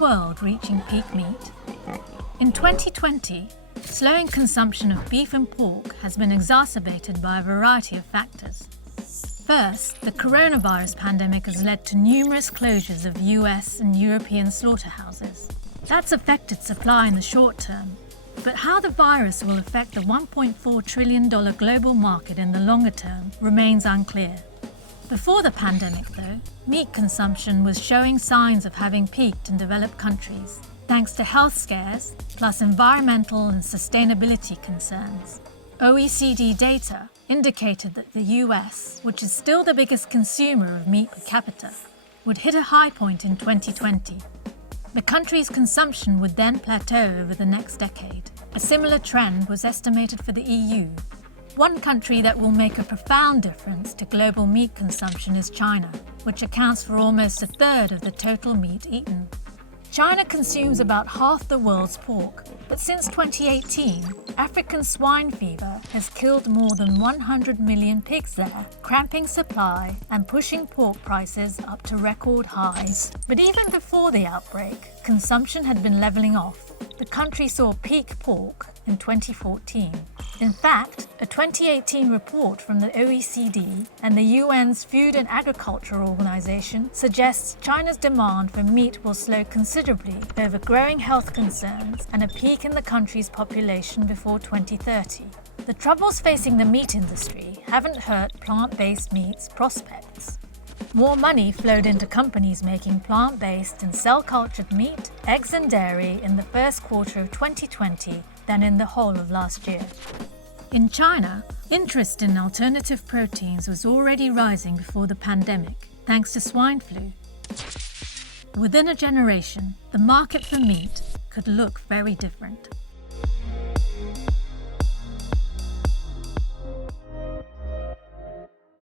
world reaching peak meat? In 2020, slowing consumption of beef and pork has been exacerbated by a variety of factors. First, the coronavirus pandemic has led to numerous closures of US and European slaughterhouses. That's affected supply in the short term, but how the virus will affect the $1.4 trillion global market in the longer term remains unclear. Before the pandemic, though, meat consumption was showing signs of having peaked in developed countries, thanks to health scares, plus environmental and sustainability concerns. OECD data indicated that the US, which is still the biggest consumer of meat per capita, would hit a high point in 2020. The country's consumption would then plateau over the next decade. A similar trend was estimated for the EU. One country that will make a profound difference to global meat consumption is China, which accounts for almost a third of the total meat eaten. China consumes about half the world's pork, but since 2018, African swine fever has killed more than 100 million pigs there, cramping supply and pushing pork prices up to record highs. But even before the outbreak, consumption had been leveling off. The country saw peak pork in 2014. In fact, a 2018 report from the OECD and the UN's Food and Agriculture Organization suggests China's demand for meat will slow considerably over growing health concerns and a peak in the country's population before 2030. The troubles facing the meat industry haven't hurt plant-based meat's prospects. More money flowed into companies making plant-based and cell-cultured meat, eggs and dairy in the first quarter of 2020 than in the whole of last year. In China, interest in alternative proteins was already rising before the pandemic, thanks to swine flu. Within a generation, the market for meat could look very different.